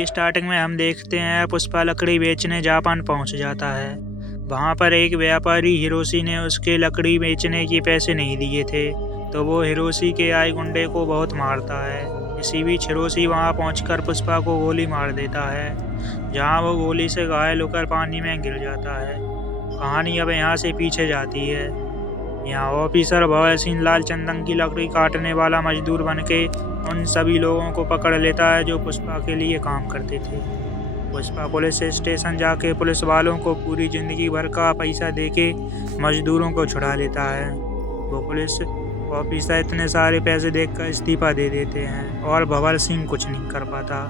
की स्टार्टिंग में हम देखते हैं पुष्पा लकड़ी बेचने जापान पहुंच जाता है। वहां पर एक व्यापारी हिरोशी ने उसके लकड़ी बेचने के पैसे नहीं दिए थे, तो वो हिरोशी के आए गुंडे को बहुत मारता है। इसी बीच हिरोशी वहां पहुंचकर पुष्पा को गोली मार देता है, जहां वो गोली से घायल होकर पानी में गिर जाता है। कहानी अब यहाँ से पीछे जाती है। यहाँ ऑफिसर भगत सिंह लाल चंदन की लकड़ी काटने वाला मजदूर बनके उन सभी लोगों को पकड़ लेता है जो पुष्पा के लिए काम करते थे। पुष्पा पुलिस स्टेशन जाके पुलिस वालों को पूरी जिंदगी भर का पैसा देके मजदूरों को छुड़ा लेता है। वो पुलिस ऑफिसर इतने सारे पैसे देखकर इस्तीफा दे देते हैं और भंवर सिंह कुछ नहीं कर पाता।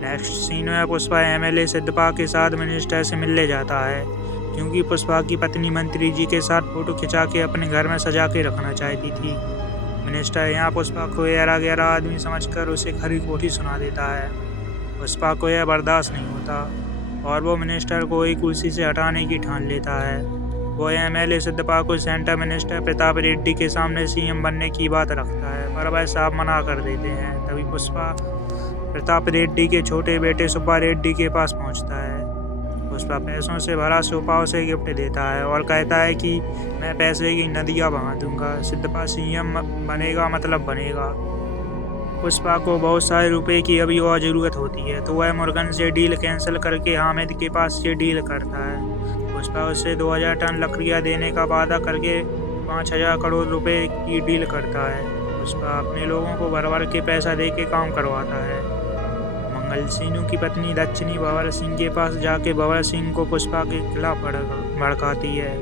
नेक्स्ट सीन में पुष्पा एमएलए सिद्धपा के साथ मिनिस्टर से मिलने जाता है, क्योंकि पुष्पा की पत्नी मंत्री जी के साथ फोटो खिंचा के अपने घर में सजा के रखना चाहती थी। मिनिस्टर यहाँ पुष्पा को 11 आदमी समझकर उसे खरी खोटी सुना देता है। पुष्पा को यह बर्दाश्त नहीं होता और वो मिनिस्टर को एक कुर्सी से हटाने की ठान लेता है। वो एमएलए सिद्धपा को सेंटर मिनिस्टर प्रताप रेड्डी के सामने सीएम बनने की बात रखता है, पर वह साफ मना कर देते हैं। तभी पुष्पा प्रताप रेड्डी के छोटे बेटे सुब्बा रेड्डी के पास पहुंचता है। पुष्पा पैसों से भरा सोफा उसे गिफ्ट देता है और कहता है कि मैं पैसे की नदियाँ बहा दूंगा, सिद्धपा सीएम बनेगा मतलब बनेगा। पुष्पा को बहुत सारे रुपए की अभी और ज़रूरत होती है, तो वह मुर्गन से डील कैंसिल करके हामिद के पास से डील करता है। पुष्पा उससे 2000 टन लकड़ियाँ देने का वादा करके 5000 करोड़ रुपए की डील करता है। पुष्पा अपने लोगों को भर भर के पैसा दे के काम करवाता है। मंगल सिन्हू की पत्नी दक्षिणी भंवर सिंह के पास जाके भंवर सिंह को पुष्पा के खिलाफ भड़काती है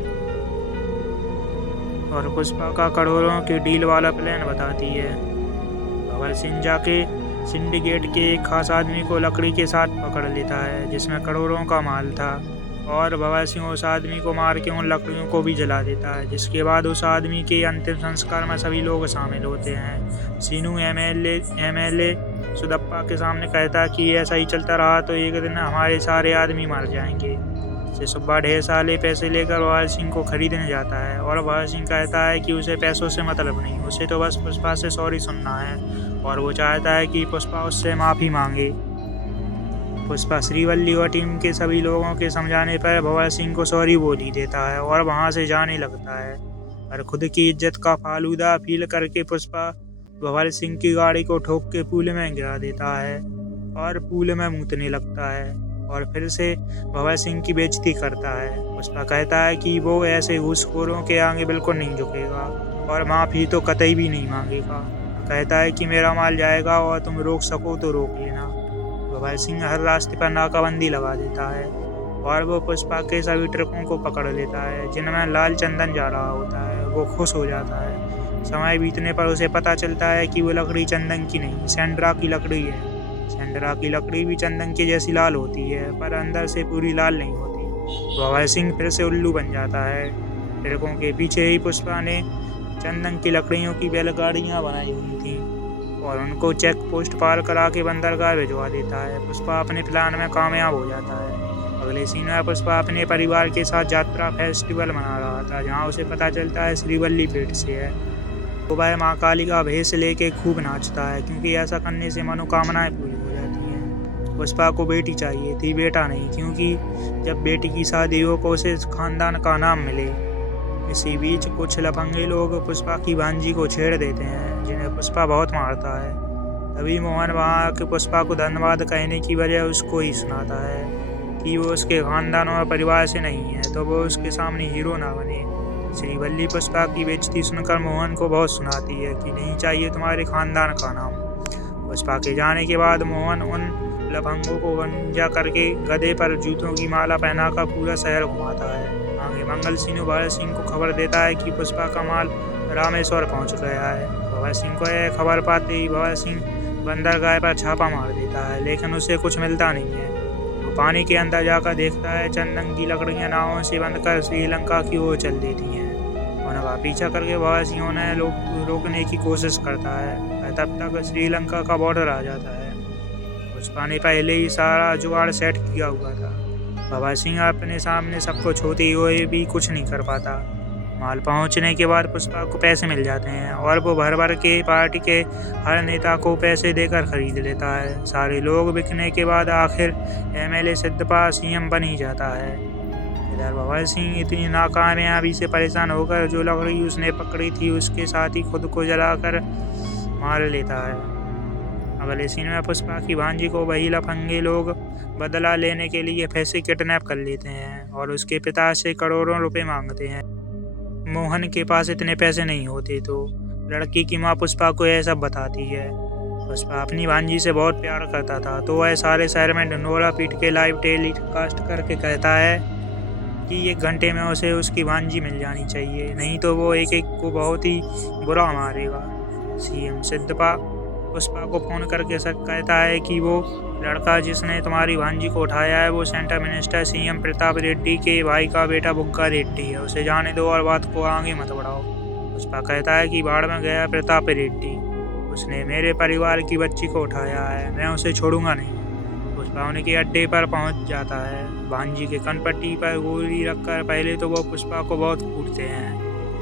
और पुष्पा का करोड़ों के डील वाला प्लान बताती है। भंवर सिंह जाके सिंडिकेट के एक खास आदमी को लकड़ी के साथ पकड़ लेता है, जिसमें करोड़ों का माल था, और भंवर सिंह उस आदमी को मार के उन लकड़ियों को भी जला देता है, जिसके बाद उस आदमी के अंतिम संस्कार में सभी लोग शामिल होते हैं। सिन्हू एमएलए सुदप्पा के सामने कहता है कि ऐसा ही चलता रहा तो एक दिन हमारे सारे आदमी मर जाएंगे। से सुब्बा ढेर सारे पैसे लेकर भंवर सिंह को खरीदने जाता है और भंवर सिंह कहता है कि उसे पैसों से मतलब नहीं, उसे तो बस पुष्पा से सॉरी सुनना है, और वो चाहता है कि पुष्पा उससे माफ़ी मांगे। पुष्पा श्रीवल्ली और टीम के सभी लोगों के समझाने पर भंवर सिंह को सॉरी बोल ही देता है और वहाँ से जाने लगता है। पर खुद की इज्जत का फालूदा फील करके पुष्पा भंवर सिंह की गाड़ी को ठोक के पूल में गिरा देता है और पूल में मूतने लगता है और फिर से भंवर सिंह की बेइज्जती करता है। पुष्पा कहता है कि वो ऐसे घूसखोरों के आगे बिल्कुल नहीं झुकेगा और माफ़ी तो कतई भी नहीं मांगेगा। कहता है कि मेरा माल जाएगा और तुम रोक सको तो रोक लेना। भंवर सिंह हर रास्ते पर नाकाबंदी लगा देता है और वो पुष्पा के सभी ट्रकों को पकड़ लेता है जिनमें लाल चंदन जा रहा होता है। वो खुश हो जाता है। समय बीतने पर उसे पता चलता है कि वो लकड़ी चंदन की नहीं, सेंड्रा की लकड़ी है। सेंड्रा की लकड़ी भी चंदन के जैसी लाल होती है, पर अंदर से पूरी लाल नहीं होती। भंवर सिंह फिर से उल्लू बन जाता है। ट्रकों के पीछे ही पुष्पा ने चंदन की लकड़ियों की बैलगाड़ियाँ बनाई हुई थी और उनको चेक पोस्ट पार करा के बंदरगाह भिजवा देता है। पुष्पा अपने प्लान में कामयाब हो जाता है। अगले सीन में पुष्पा अपने परिवार के साथ यात्रा फेस्टिवल मना रहा था, जहाँ उसे पता चलता है श्रीवल्ली पेट से है। तो वह माँ काली का भेष लेके खूब नाचता है, क्योंकि ऐसा करने से मनोकामनाएं पूरी हो जाती हैं। पुष्पा को बेटी चाहिए थी, बेटा नहीं, क्योंकि जब बेटी की शादी हो तो उसे खानदान का नाम मिले। इसी बीच कुछ लफंगे लोग पुष्पा की भांजी को छेड़ देते हैं, जिन्हें पुष्पा बहुत मारता है। तभी मोहन वहाँ आके पुष्पा को धन्यवाद कहने की वजह उसको ही सुनाता है कि वो उसके खानदान और परिवार से नहीं है, तो वो उसके सामने हीरो ना बने। श्रीवल्ली पुष्पा की बेइज्जती सुनकर मोहन को बहुत सुनाती है कि नहीं चाहिए तुम्हारे खानदान का नाम। पुष्पा के जाने के बाद मोहन उन लफंगों को गंजा करके गधे पर जूतों की माला पहनाकर पूरा शहर घुमाता है। आगे मंगल सिन्हू भंवर सिंह को खबर देता है कि पुष्पा का माल रामेश्वर पहुंच गया है। भंवर सिंह को यह खबर पाते ही भंवर सिंह बंदरगाह पर छापा मार देता है, लेकिन उसे कुछ मिलता नहीं है। वो पानी के अंदर जाकर देखता है चंदन की लकड़ियाँ नावों से बंधकर श्रीलंका की ओर चल देती हैं। उनका पीछा करके भंवर सिंह उन्हें रोकने की कोशिश करता है। तब तक श्रीलंका का बॉर्डर आ जाता है। पुष्पा ने पहले ही सारा जुगाड़ सेट किया हुआ था। भंवर सिंह अपने सामने सबको छोड़ते हुए भी कुछ नहीं कर पाता। माल पहुंचने के बाद पुष्पा को पैसे मिल जाते हैं और वो भर भर के पार्टी के हर नेता को पैसे देकर खरीद लेता है। सारे लोग बिकने के बाद आखिर एमएलए सिद्धपा सीएम बन ही जाता है। इधर भगत सिंह इतनी नाकामयाबी से परेशान होकर जो लकड़ी उसने पकड़ी थी उसके साथ ही खुद को जलाकर मार लेता है। अगले सीन में पुष्पा की भांजी को वही लफंगे लोग बदला लेने के लिए फिर से किडनैप कर लेते हैं और उसके पिता से करोड़ों रुपए मांगते हैं। मोहन के पास इतने पैसे नहीं होते तो लड़की की माँ पुष्पा को यह सब बताती है। पुष्पा अपनी भांजी से बहुत प्यार करता था तो वह सारे शहर में ढिंढोरा पीट के लाइव टेलीकास्ट करके कहता है कि 1 घंटे में उसे उसकी भांजी मिल जानी चाहिए, नहीं तो वो एक को बहुत ही बुरा मारेगा। सीएम सिद्धपा पुष्पा को फ़ोन करके सच कहता है कि वो लड़का जिसने तुम्हारी भांजी को उठाया है वो central minister CM Pratap Reddy के भाई का बेटा बुग्गा रेड्डी है, उसे जाने दो और बात को आगे मत बढ़ाओ। पुष्पा कहता है कि बाढ़ में गया प्रताप रेड्डी, उसने मेरे परिवार की बच्ची को उठाया है, मैं उसे छोड़ूंगा नहीं। पुष्पा उनके अड्डे पर पहुंच जाता है। भांजी के कनपट्टी पर गोली रखकर पहले तो वो पुष्पा को बहुत कूटते हैं,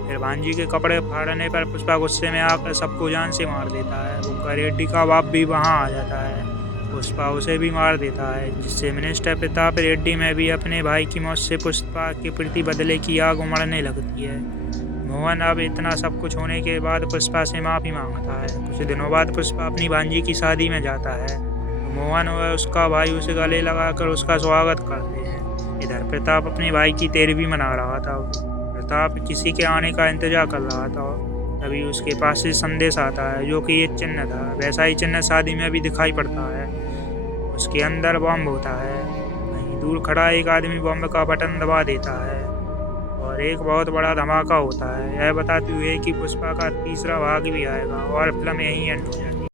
फिर भांजी के कपड़े फाड़ने पर पुष्पा गुस्से में आकर सबको जान से मार देता है। बुग्गा रेड्डी का बाप भी वहां आ जाता है, पुष्पा उसे भी मार देता है, जिससे मिनिस्टर प्रताप रेड्डी में भी अपने भाई की मौत से पुष्पा के प्रति बदले की आग उमड़ने लगती है। मोहन अब इतना सब कुछ होने के बाद पुष्पा से माफ़ी मांगता है। कुछ दिनों बाद पुष्पा अपनी भांजी की शादी में जाता है तो मोहन और उसका भाई उसे गले लगाकर उसका स्वागत करते हैं। इधर प्रताप अपने भाई की 13वीं मना रहा था। प्रताप किसी के आने का इंतजार कर रहा था, तभी उसके पास से संदेश आता है जो कि एक चिन्ह था। वैसा ही चिन्ह शादी में भी दिखाई पड़ता है। उसके अंदर बम होता है। वहीं दूर खड़ा एक आदमी बम का बटन दबा देता है और एक बहुत बड़ा धमाका होता है। यह बताते हुए कि पुष्पा का 3रा भाग भी आएगा और फिल्म यहीं एंड हो जाएगी।